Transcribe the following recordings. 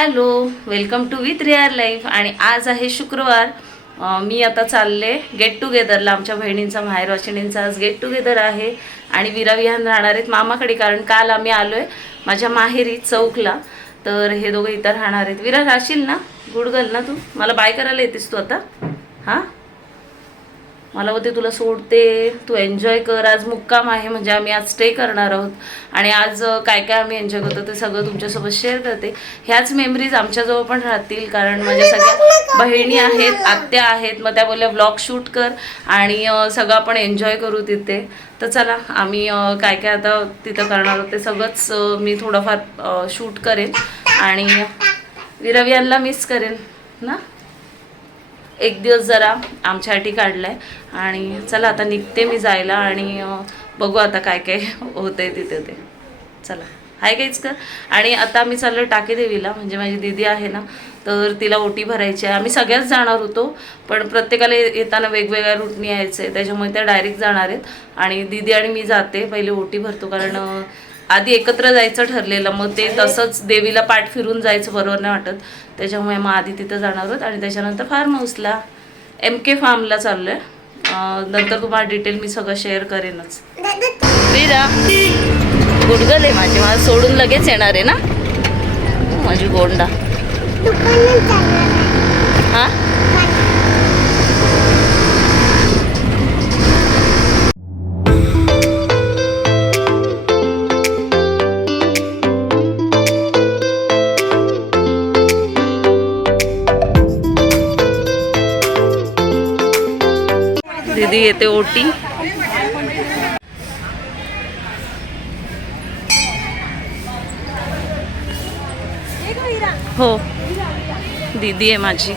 Hello welcome to with rear life. आणि आज आहे शुक्रवार. मी आता चालले गेट टुगेदरला. आमच्या बहिणींचा माहेर वाचिणींचा आज गेट टुगेदर आहे. आणि विराविहान राहणार आहेत मामाकडे कारण काल आम्ही आलो आहे माझ्या माहेरी चौकला. तर हे दोघं इथं राहणार आहेत. विरा राहशील ना? गुडगल ना तू? मला बाय करायला येतेस तू आता. हां? मला होते तुला सोडते तू एन्जॉय कर. आज मुक्काम आहे म्हणजे आम्ही आज स्टे करणार आहोत. आणि आज काय काय आम्ही एन्जॉय करतो ते सगळं तुमच्यासोबत शेअर करते. ह्याच मेमरीज आमच्याजवळ पण राहतील कारण माझ्या सगळ्या बहिणी आहेत आत्या आहेत. मग त्या बोलल्या ब्लॉग शूट कर आणि सगळं आपण एन्जॉय करू तिथे. तर चला आम्ही काय काय आता तिथं करणार आहोत ते सगळंच मी थोडंफार शूट करेन. आणि विरवियांना मिस करेन ना? एक दिवस जरा आमच्यासाठी काढलाय. आणि चला आता निघते मी जायला आणि बघू आता काय काय होतंय तिथे ते. चला. हाय काहीच कर आणि आता मी चाललो टाके देवीला म्हणजे माझी दिदी आहे ना तर तिला ओटी भरायची आहे. आम्ही सगळ्याच जाणार होतो पण प्रत्येकाला येताना वेगवेगळ्या रूटने यायचं आहे त्याच्यामुळे त्या डायरेक्ट जाणार आहेत. आणि दिदी आणि मी जाते. पहिले ओटी भरतो कारण आधी एकत्र जायचं ठरलेलं मग ते तसंच देवीला पाठ फिरून जायचं बरोबर नाही वाटत. त्याच्यामुळे मग आधी तिथं जाणार आहोत आणि त्याच्यानंतर फार्म हाऊसला एम के फार्मला चाललो आहे नंतर तुम्हाला डिटेल मी सगळं शेअर करेनच. वीरा गुडगल आहे माझी मला सोडून लगेच येणार आहे ना? माझी गोंडा. हां? दीदी येते ओटी? हो. दीदी आहे माझी.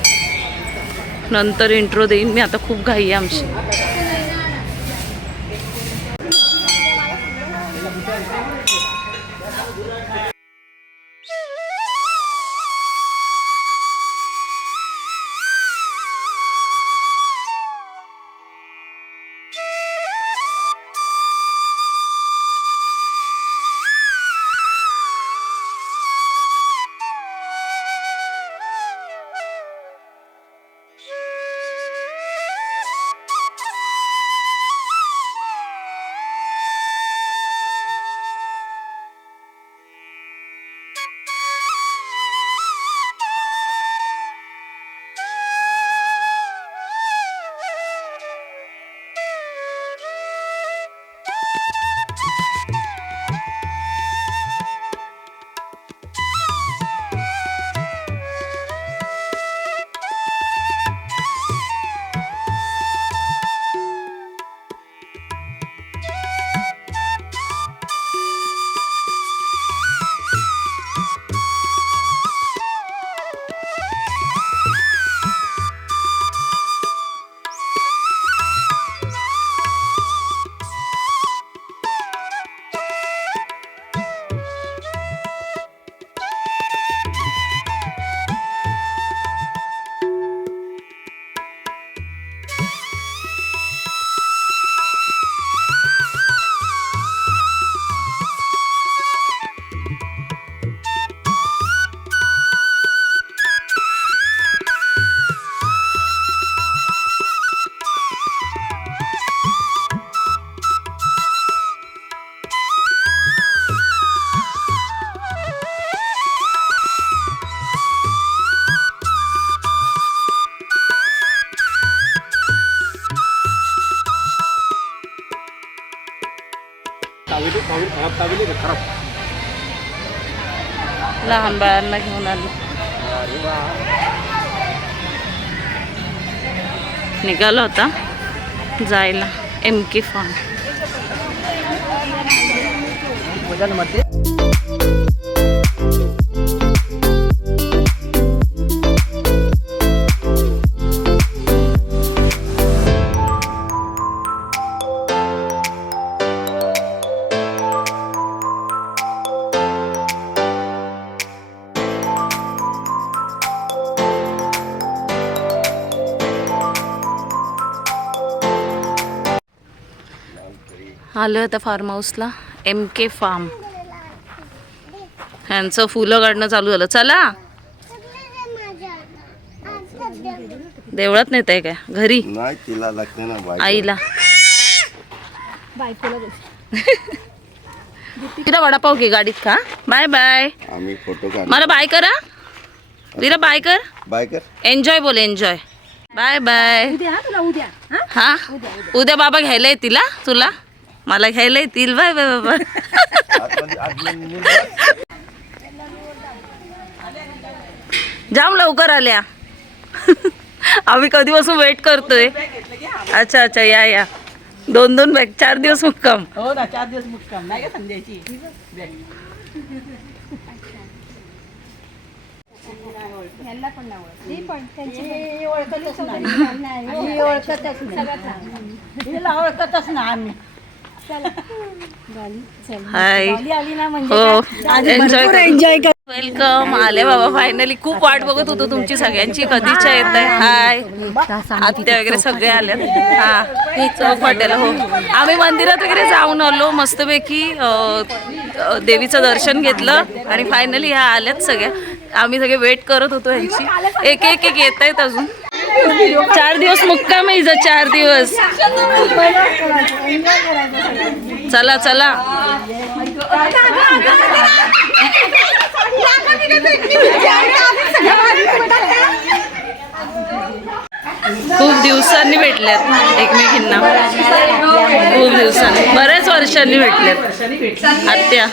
नंतर इंट्रो देईन. मी आता खूप घाई आहे आमची. निघाला होता. जायला. एम के फार्म आलो आहे आता फार्म हाऊसला एम के फार्म ह्यांचं फुलं काढणं चालू झालं. चला. देवळात नेत आहे काय? घरी? आईला. तिला वडापाव घे गाडीत का बाय बाय. फोटो मला बाय करा. तिला बाय कर. बाय कर. एन्जॉय बोल एन्जॉय बाय बाय. उद्या हा उद्या. बाबा घ्यायला तिला तुला? मला घ्यायला येतील. बाय बाय बाबा. जाम लवकर आल्या. आम्ही कधीपासून वेट करतोय. अच्छा अच्छा या या. दोन दोन बॅग चार दिवस मुक्काम. हो ना चार दिवस मुक्काम. नाही का संध्याची? ओळखतच ना आम्ही. हाय हो. एन्जॉय एन्जॉय वेलकम आले बाबा फायनली खूप वाट बघत होतो तुमची सगळ्यांची. कधीच्या येत आहे हाय आत्या वगैरे सगळे आले हा. चौक वाटेल हो. आम्ही मंदिरात वगैरे जाऊन आलो. मस्तपैकी देवीचं दर्शन घेतलं आणि फायनली ह्या आल्यात सगळ्या. आम्ही सगळे वेट करत होतो यांची एक एक एक येत आहेत अजून. चार दिवस मुक्काम आहे चार दिवस. चला चला. खूप दिवसांनी भेटल्यात एकमेकींना. खूप दिवसांनी. बऱ्याच वर्षांनी भेटल्यात आत्या.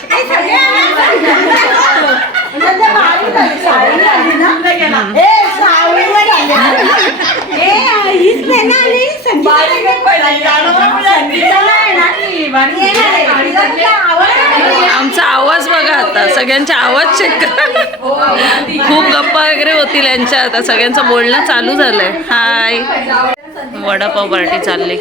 आमचा आवाज बघा आता सगळ्यांचा आवाज चेक करा खूप गप्पा वगैरे होतील यांच्या आता सगळ्यांचं बोलणं चालू झालंय हाय वडापाव पार्टी चालली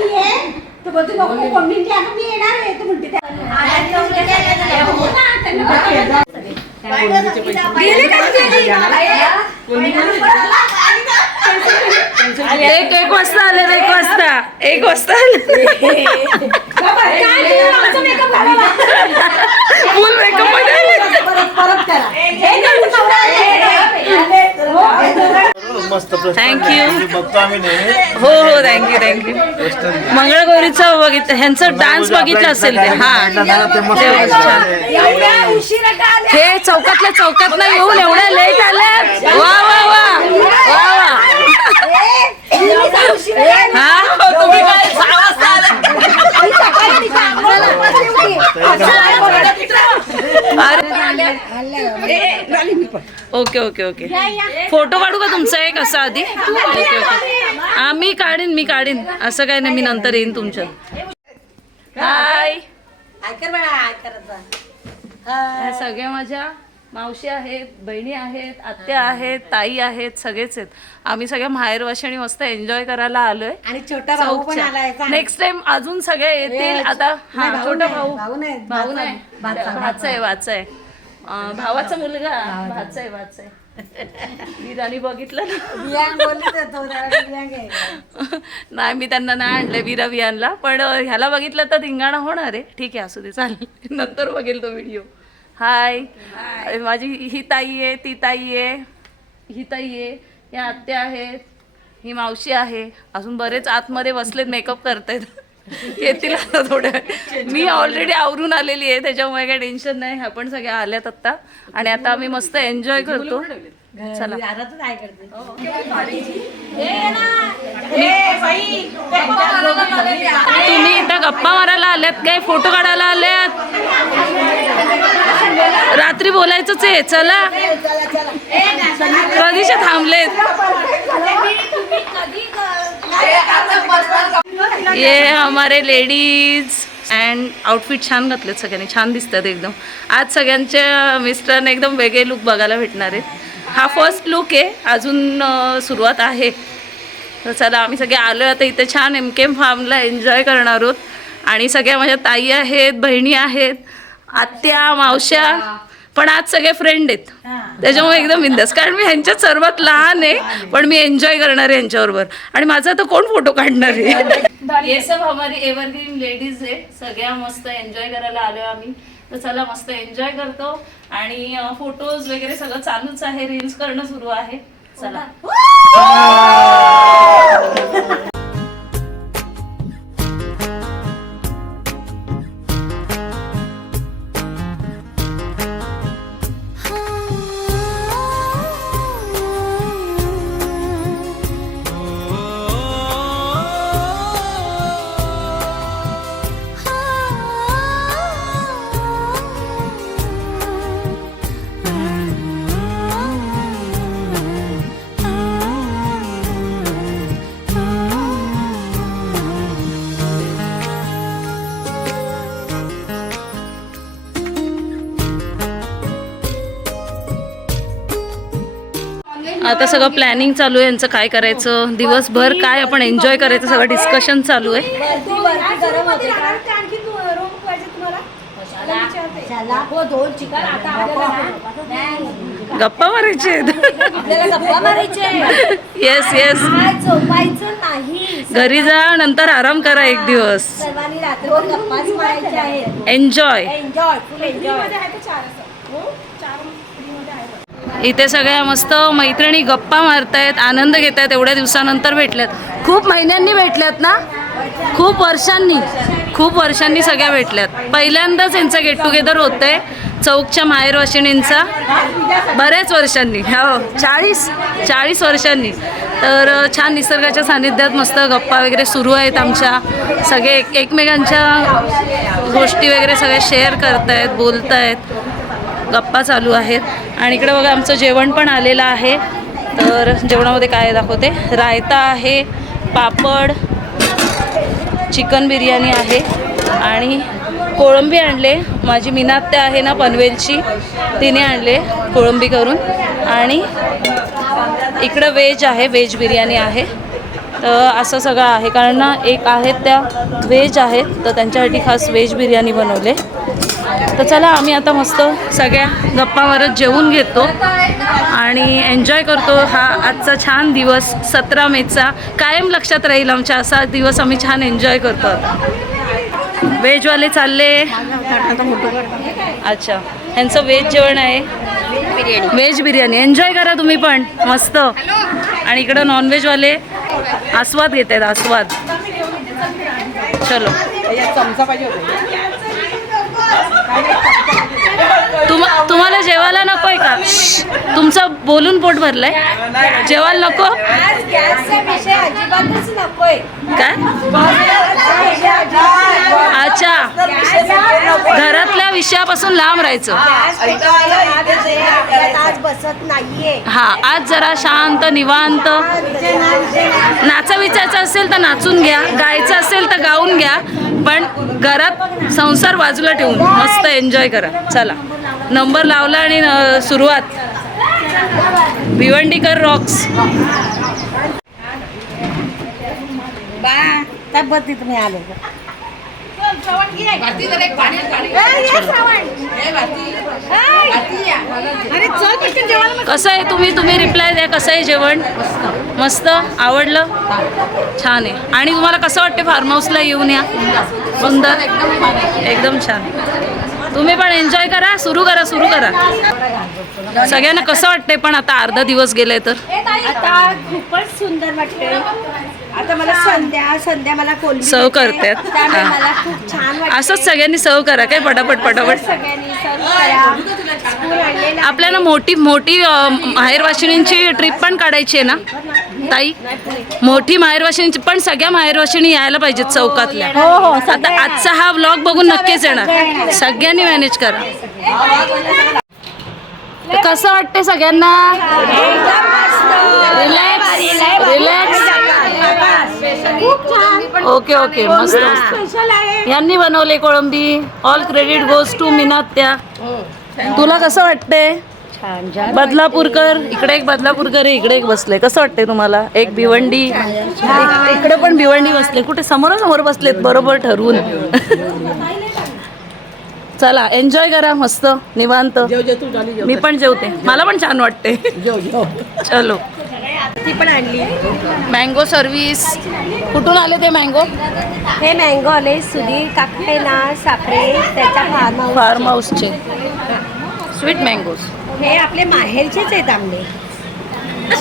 एक एक वाजता आले एक वाजता. एक वाजता आले फुल मेकअपमध्ये आले. मस्त थँक्यू हो हो थँक्यू थँक्यू मंगळगौरीचं बघितलं ह्यांचं डान्स बघितलं असेल ते. हा. हे चौकातल्या चौकात ना येऊन एवढ्या लेट आल्या वा वा वा. वा वा. हा तुम्ही काय सहा वाजता अरे ओके ओके ओके. फोटो काढू का तुमचा एक असा आधी? Okay okay. हा मी काढीन मी काढीन. असं काय नाही मी नंतर येईन तुमच्या. हाय ह्या सगळ्या माझ्या मावशी आहेत बहिणी आहेत आत्या आहेत ताई आहेत सगळेच आहेत. आम्ही सगळ्या माहेर वाशिणी मस्त एन्जॉय करायला आलोय. आणि छोटा भाऊ पण आलाय नेक्स्ट टाइम अजून सगळे येतील. आता हा भाऊ छोटा नाही, भाऊ. भाऊ नाही, भाऊ भाचा- नाही. भाचा- भाचा. आहे भाचा आहे. अं, भावाचा मुलगा. भाचा आहे भाचा आहे. वीराने बघितलं ना? बियांग बोलली तर तो जरा बियांग आहे. नाही मी त्यांना नाही आणलंय वीरा वियानला पण अं, ह्याला बघितलं तर धिंगाणा होणार आहे. ठीक आहे असू दे चालेल. नंतर बघेल तो व्हिडिओ हाय. माझी ही ताई आहे ती ताई आहे. ही ताई आहे या आत्या आहेत ही मावशी आहे. अजून बरेच आतमध्ये बसलेत मेकअप करतायत. येतील आता थोड्या मी ऑलरेडी आवरून आलेली आहे त्याच्यामुळे काही टेन्शन नाही. ह्या पण सगळ्या आल्यात आत्ता आणि आता आम्ही मस्त एन्जॉय करतो. चला. करते? तुम्ही इथं गप्पा मारायला आल्यात काय फोटो काढायला आल्यात रात्री बोलायचंच आहे. चला. कधीच थांबलेत. ये हमारे लेडीज अँड आउटफिट छान घातलेत सगळ्यांनी. छान दिसतात एकदम. आज सगळ्यांच्या मिस्टरने एकदम वेगळे लुक बघायला भेटणार आहेत. हा फर्स्ट लुक आहे. अजून सुरुवात आहे. तर चला आम्ही सगळे आलो आता इथे छान एम केम फार्मला एन्जॉय करणार आहोत. आणि सगळ्या माझ्या ताई आहेत बहिणी आहेत. आत्या मावश्या पण आज सगळे फ्रेंड आहेत. त्याच्यामुळे एकदम बिंदास कारण मी ह्यांच्यात सर्वात लहान आहे पण मी एन्जॉय करणार आहे यांच्याबरोबर आणि माझा तर कोण फोटो काढणार आहे? ये सब हमारी एव्हरग्रीन लेडीज आहे सगळ्या मस्त एन्जॉय करायला आलोय आम्ही. तर चला मस्त एन्जॉय करतो. आणि फोटोज वगैरे सगळं चालूच आहे. रील्स करणं सुरू आहे. चला. आता सगळं प्लॅनिंग चालू आहे. यांचं काय करायचं? दिवसभर काय आपण एन्जॉय करायचं? सगळं डिस्कशन चालू आहे. गप्पा मारायचे येस येस घरी जा नंतर आराम करा एक दिवस. एन्जॉय एन्जॉय इथे सगळ्या मस्त मैत्रिणी गप्पा मारतायत आनंद घेत आहेत एवढ्या दिवसानंतर भेटल्यात खूप महिन्यांनी भेटल्यात ना? खूप वर्षांनी खूप वर्षांनी सगळ्या भेटल्यात. पहिल्यांदाच यांचं गेट टुगेदर होतंय चौकच्या माहेर वाशिणींचा. बऱ्याच वर्षांनी हो चाळीस चाळीस वर्षांनी. तर छान निसर्गाच्या सानिध्यात मस्त गप्पा वगैरे सुरू आहेत आमच्या. सगळे एक एकमेकांच्या गोष्टी वगैरे सगळ्या शेअर करतायत बोलतायत. गप्पा चालू आहेत. आणि इकडे बघा आमचं जेवण पण आलेलं आहे. तर जेवणामध्ये काय दाखवते? रायता आहे पापड चिकन बिर्याणी आहे. आणि कोळंबी आणले. माझी मीनात्या आहे ना पनवेलची तिने आणले कोळंबी करून. आणि इकडं व्हेज आहे व्हेज बिर्याणी आहे. तर असं सगळं आहे. कारण ना एक आहेत त्या व्हेज आहेत तर त्यांच्यासाठी खास व्हेज बिर्याणी बनवले. तर चला आम्ही आता मस्त सगळ्या गप्पा मारत जेवून घेतो आणि एन्जॉय करतो हा आजचा छान दिवस सतरा मेचा. कायम लक्षात राहील आमच्या असा दिवस आम्ही छान एन्जॉय करतो. आता व्हेजवाले चालले. अच्छा ह्यांचं व्हेज जेवण आहे. व्हेज बिर्याणी. एन्जॉय करा तुम्ही पण. मस्त. आणि इकडं नॉनव्हेजवाले आस्वाद घेत आहेत आस्वाद. चलो. चमचा पाहिजे तुम्हाला जेवायला नकोय का? तुमचं बोलून पोट भरलंय. जेवायला नको? काय? अच्छा. घरातल्या विषयापासून लांब राहायचं. हा आज हा आज जरा शांत निवांत. नाचा विचारायचं असेल तर नाचून घ्या. गायचं असेल तर गाऊन घ्या. पण घरात संसार बाजूला ठेवून मस्त एन्जॉय करा. चला. नंबर लावला आणि सुरुवात. भिवंडीकर रॉक्स बा तब्बत तुम्ही आले. कसं आहे तुम्ही? तुम्ही रिप्लाय द्या. कसं आहे जेवण? मस्त. आवडलं? छान आहे. आणि तुम्हाला कसं वाटते फार्म हाऊसला येऊन या? सुंदर. एकदम छान. तुम्ही पण एन्जॉय करा. सुरू करा सुरू करा. सगळ्यांना कसं वाटतंय पण आता अर्धा दिवस गेलाय तर? आता खूपच सुंदर वाटते आता मला संध्या संध्या मला कोल्ही सर्व करतायत. त्यामुळे हा. मला खूप छान वाटतं असंच सगळ्यांनी सर्व करा. काय पटापट पटापट. सगळ्यांनी सर्व करा. स्पून आणलेलं आपल्याला मोठी मोठी अ, माहेरवाशिणींची ट्रिप पण काढायची आहे ना? ताई? मोठी माहेरवाशिणींची पण सगळ्या माहेरवाशिणी यायला पाहिजेत चौकातल्या. हो हो आता आजचा हा व्लॉग बघून नक्कीच येणार. सगळ्यांनी मॅनेज करा. तर कसं वाटते सगळ्यांना? रिलॅक्स रिलॅक्स ओके ओके मस्त. मस्त यांनी बनवले कोळंबी. ऑल क्रेडिट गोज टू मिनात्या. तुला कसं वाटते बदलापूरकर? इकडे एक बदलापूरकर आहे इकडे एक बसले. कसं वाटतंय तुम्हाला? एक भिवंडी? इक- इकडे पण भिवंडी बसले. कुठे? समोरासमोर बसलेत बरोबर ठरवून. चला एन्जॉय करा मस्त निवांत. मी पण जेवते. मला पण छान वाटते चलो. ती पण आणली. Mango service. कुठून आले ते मँगो? हे मँगो आले सुधीर काकटेना साखरे त्याच्या फार्म हाऊस फार्म हाऊसचे स्वीट मँगोज हे आपले माहेरचेच आहेत आंबे.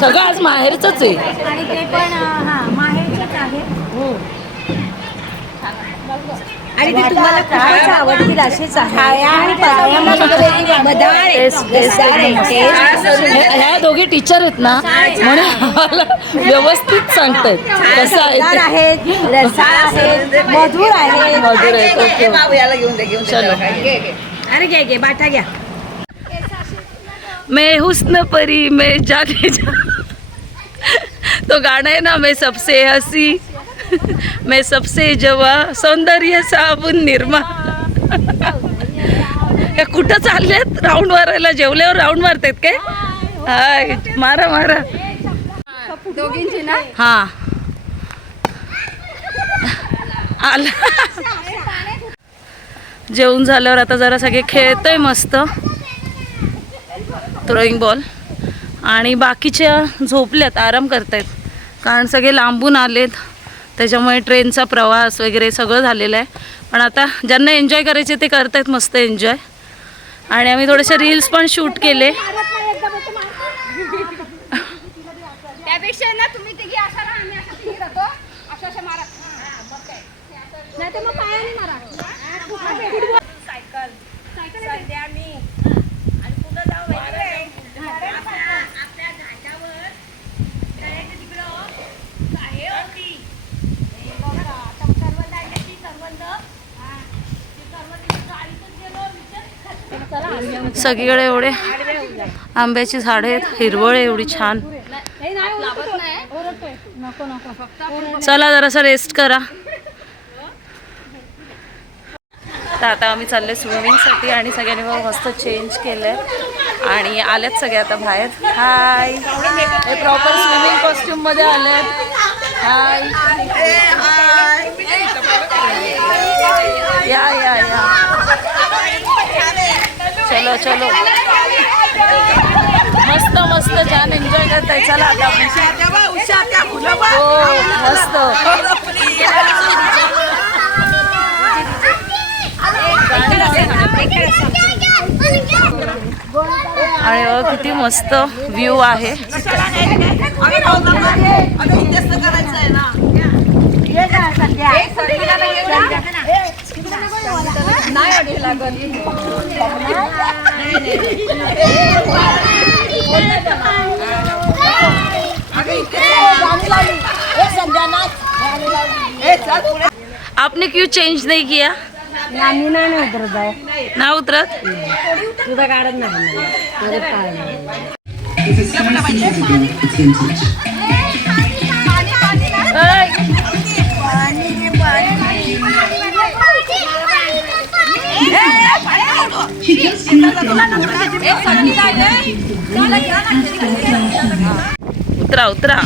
सगळं आज माहेरच आहे. आणि ते पण हा माहेरचंच आहे. आणि ते तुम्हाला खूपच आवडतील असेच आहे. आणि हे- ह्या दोघी टीचर आहेत ना म्हणून व्यवस्थित सांगतायत. कसं आहे मधुर आहेत. मधुर आहे अरे घे घे बाटा घ्या. मैं हुस्न परी मैं जाने जा तो गाणं आहे ना मैं सबसे हसी. मैं सबसे जवा सौंदर्य साबून निर्मा या कुठं चाललेत राऊंड मारायला जेवल्यावर राऊंड मारतायत काय? हाय मारा मारा. हा. आला. जेवून झाल्यावर आता जरा सगळे खेळतोय मस्त. थ्रोईंग बॉल आणि बाकीच्या झोपल्यात आराम करतायत. कारण सगळे लांबून आलेत. त्याच्यामुळे ट्रेनचा प्रवास वगैरे सगळं झालेलं आहे. पण आता ज्यांना एन्जॉय करायचे ते करतायत मस्त एन्जॉय आणि आम्ही थोडेसे रील्स पण शूट केले. त्यापेक्षा ना तुम्ही तिघी असा राहा आम्ही तिघी राहतो. मारा. नाही तर मग पायाने मारा सायकल सायकल सध्या मी आणि पुढं जाऊ आपल्या घाटावर direct तिकडं हे होती हे बघा, आता करवंद आहे ती करवंद हा. ती करवंद मी गाडीतच गेलो विचार सगळीकडे एवढे आंब्याची झाडं आहेत हिरवळ आहे एवढी छान. चला जरासा रेस्ट करा. तर आता आम्ही चालले स्विमिंगसाठी आणि सगळ्यांनी बघा मस्त चेंज केलंय. आणि आलेत सगळे आता बाहेर. हाय हे प्रॉपर स्विमिंग कॉस्ट्युममध्ये आलेत. हाय या या या. चलो चलो. मस्त मस्त छान एन्जॉय करताय. चला आता. हो मस्त. बघा किती मस्त व्ह्यू आहे. आपने क्यों चेंज नहीं किया आम्ही नाही ना उतरत आहे ना उतरत तुझा काढत नाही उतरा उतरा.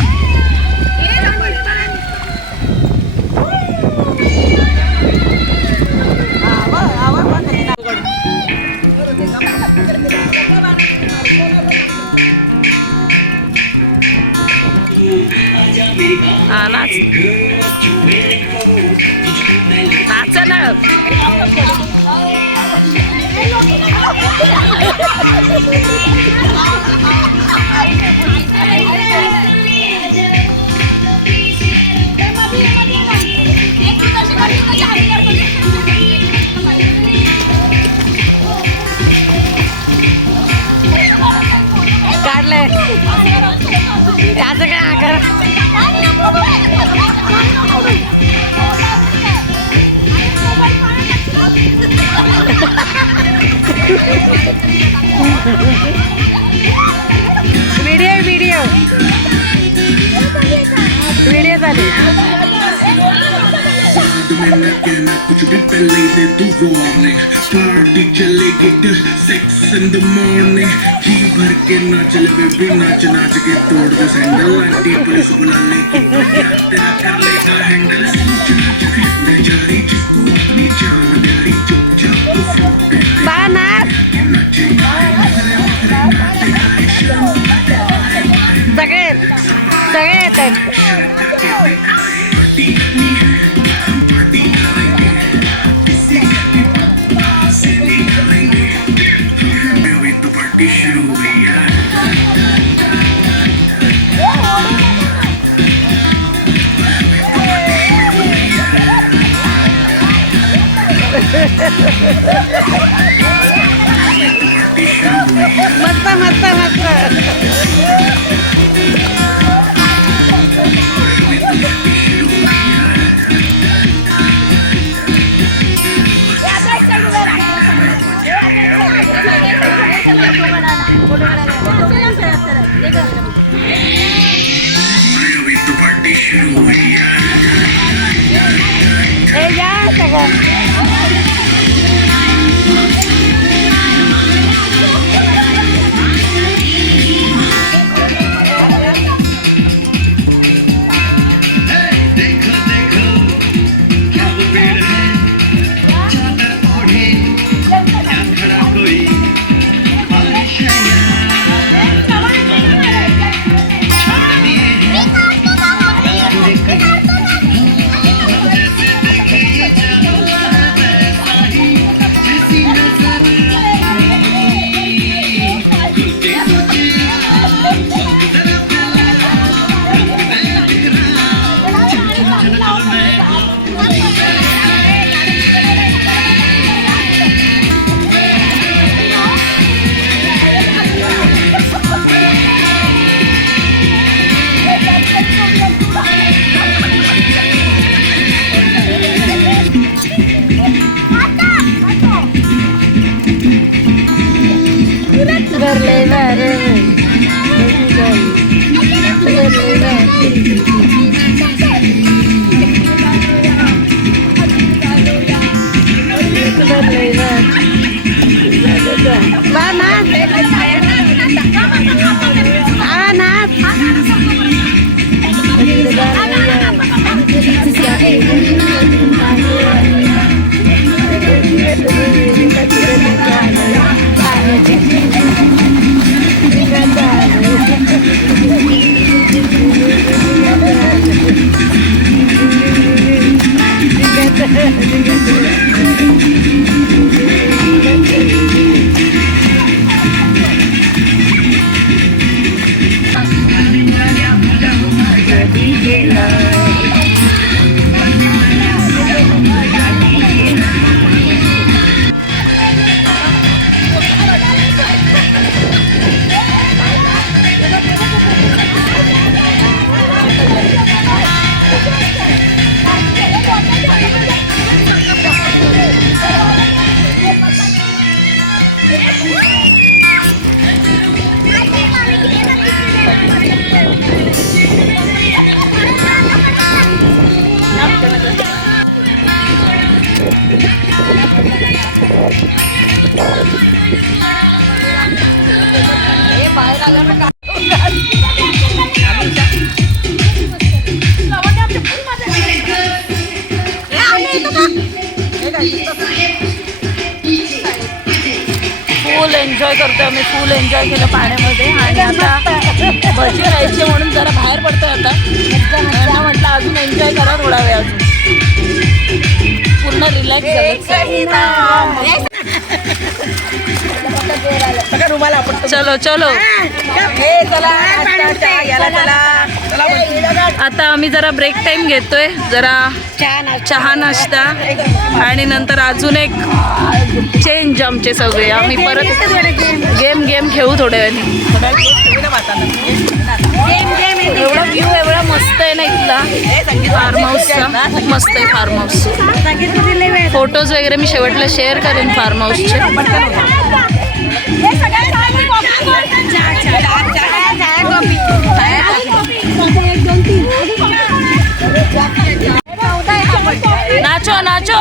न कहना कुछ भी पहले दे दू वार्निंग पार्टी चलेगी till six in the morning जी भर के नाच ले बेबी नाच नाच के तोड़ दो सैंडल आंटी पुलिस बुला लेगी तो क्या तेरा कर लेगा हैंडल मैं जारी जिसको अपनी जान प्यारी चुपचाप तो नाचे सगळे सगळे येत आहेत मस्त मस्त मस्त. अभी तो फुल एन्जॉय करतोय आम्ही. फुल एन्जॉय केलं पाण्यामध्ये. आणि आता भजी खायचे म्हणून जरा बाहेर पडतोय आता. म्हटलं अजून एन्जॉय करा थोडा वेळ अजून. पूर्ण रिलॅक्स झालं. चलो चलो. आता आम्ही जरा ब्रेक टाइम घेतोय. जरा चहा नाश्ता. आणि नंतर अजून एक चेंज आमचे सगळे. आम्ही परत गेम गेम. खेळू थोड्या वेळाने. एवढा व्ह्यू एवढा मस्त आहे ना इथला. फार्म हाऊसचा खूप मस्त आहे फार्म हाऊस फोटोज वगैरे मी शेवटला शेअर करेन फार्म हाऊसचे नाचो नाचो.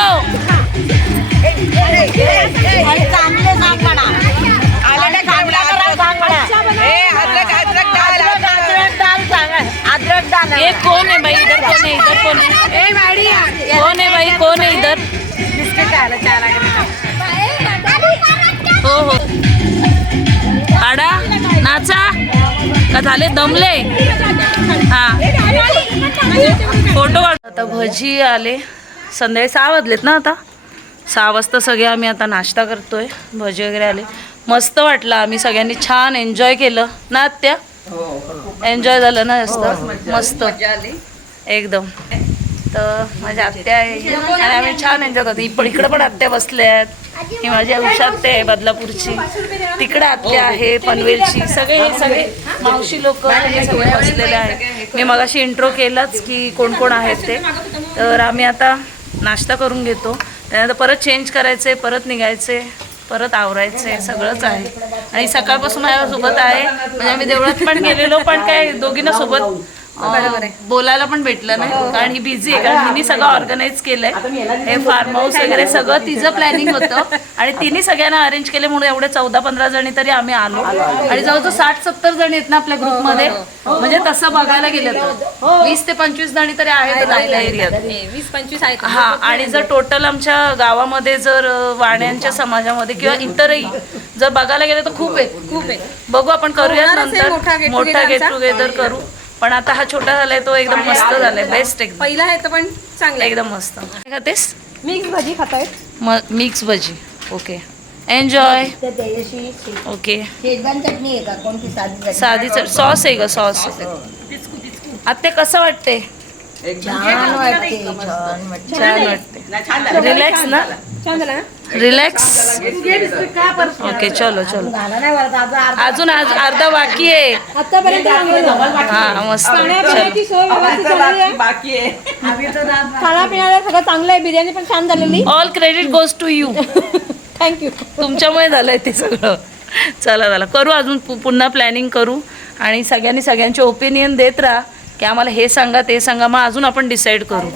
ये कौन है भाई? इधर कौन है? इधर कौन है? कौन है भाई? कौन है इधर? हो। हो आडा नाचा। का झाले? दमले? हा. फोटो आता भजी आले. संध्याकाळी सहा वाजलेत ना आता. सहा वाजता सगळे आम्ही आता नाश्ता करतोय. भजी वगैरे आले. मस्त वाटलं आम्ही सगळ्यांनी छान एन्जॉय केलं. ना आत्या? एन्जॉय झालं ना जास्त? मस्त. एकदम. तर माझ्या आत्या आहे. आणि आम्ही छान एन्जॉय करतो. पण इकडे पण आत्या बसल्या आहेत ही माझी आत्या आहे बदलापूरची. तिकडे आत्या आहे पनवेलची. सगळे हे सगळे मावशी लोक हे सगळे बसलेले आहेत. मी मगाशी इंट्रो केलाच की कोण कोण आहेत ते. तर आम्ही आता नाश्ता करून घेतो. त्यानंतर परत चेंज करायचे परत निघायचे परत आवरायचं आहे सगळंच आहे. आणि सकाळपासून माझ्यासोबत आहे. म्हणजे आम्ही देवळात पण गेलेलो पण काय दोघींना सोबत अं, बोलायला पण भेटलं नाही कारण ही बिझी आहे कारण तिने सगळं ऑर्गनाईज केलंय. हे फार्म हाऊस वगैरे सगळं तिचं प्लॅनिंग होतं. आणि तिने सगळ्यांना अरेंज केले म्हणून एवढे चौदा पंधरा जणी तरी आम्ही आलो. आणि जवळजवळ साठ सत्तर जणी आहेत ना आपल्या ग्रुपमध्ये म्हणजे तसं बघायला गेलं तर. वीस ते पंचवीस जणी तरी आहेत आपल्या एरियात वीस पंचवीस आहेत. हा आणि जर टोटल आमच्या गावामध्ये जर अ, वाण्यांच्या समाजामध्ये किंवा इतरही जर बघायला गेलं तर खूप आहेत. खूप आहेत. बघू आपण करूया होणारच आहे नंतर. मोठा get मोठा गेट. टुगेदर करू. पण आता हा छोटा झालाय तो एकदम मस्त झालाय. बेस्ट एकदम. पहिला आहे तर पण चांगला एकदम मस्त. खातेस? मिक्स भाजी खातायत. मिक्स भजी. ओके एन्जॉय ओके का? साधी साधी सॉस आहे ग सॉस आत्ते कसं वाटते छान वाटते. छान वाटते. छान वाटते. रिलॅक्स ना? रिलॅक्स? ओके चलो चलो. अजून आज अर्धा बाकी आहे. आतापर्यंत चांगलं झालं. हा मस्त. आहे. खाण्यापिण्याला सगळं चांगलं आहे. बिर्याणी पण छान झालेली. All credit goes to you thank you तुमच्यामुळे झालंय ते सगळं. चला चला. करू अजून पुन्हा प्लॅनिंग करू. आणि सगळ्यांनी सगळ्यांचे ओपिनियन देत राहा. की आम्हाला हे सांगा ते सांगा मग अजून आपण डिसाईड करू.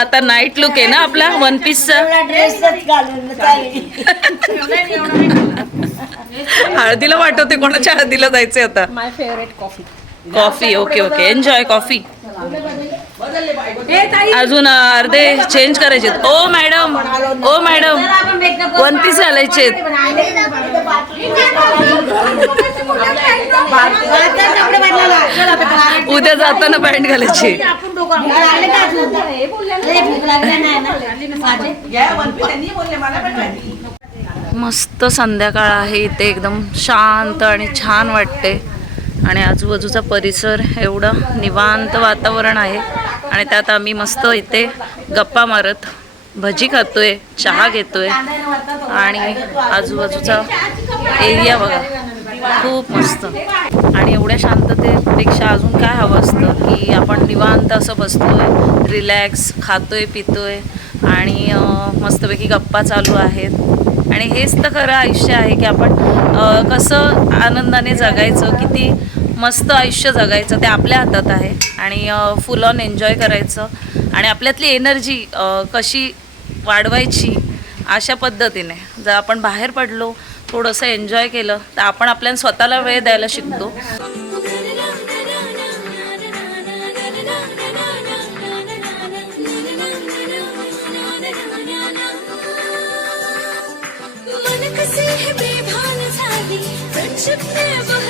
आता नाईट लुक आहे ना आपला वन पीसचा चालली. हळदीला वाटवते कोणाच्या हळदीला जायचंय आता? My favourite coffee coffee okay okay enjoy coffee अजून अर्धे चेंज करायचे oh madam oh madam one piece घालायचे उद्या जाताना पॅन्ट घालायची मस्त संध्याकाळ आहे इथे एकदम शांत आणि छान वाटते आणि आजूबाजूचा परिसर एवढं निवांत वातावरण आहे. आणि त्यात आम्ही मस्त इथे गप्पा मारत भजी खातोय चहा घेतोय आणि आजूबाजूचा एरिया बघा खूप मस्त. आणि एवढ्या शांततेपेक्षा अजून काय हवं असतं की आपण निवांत असं बसतोय रिलॅक्स खातोय पितोय आणि मस्तपैकी गप्पा चालू आहेत. आणि हेच तर खरं आयुष्य आहे की आपण कसं आनंदाने जगायचं किती मस्त आयुष्य जगायचं ते आपल्या हातात आहे. आणि फुल ऑन एन्जॉय करायचं. आणि आपल्यातली एनर्जी कशी वाढवायची अशा पद्धतीने जर आपण बाहेर पडलो थोडंसं एन्जॉय केलं तर आपण आपल्या स्वतःला वेळ द्यायला शिकतो. should never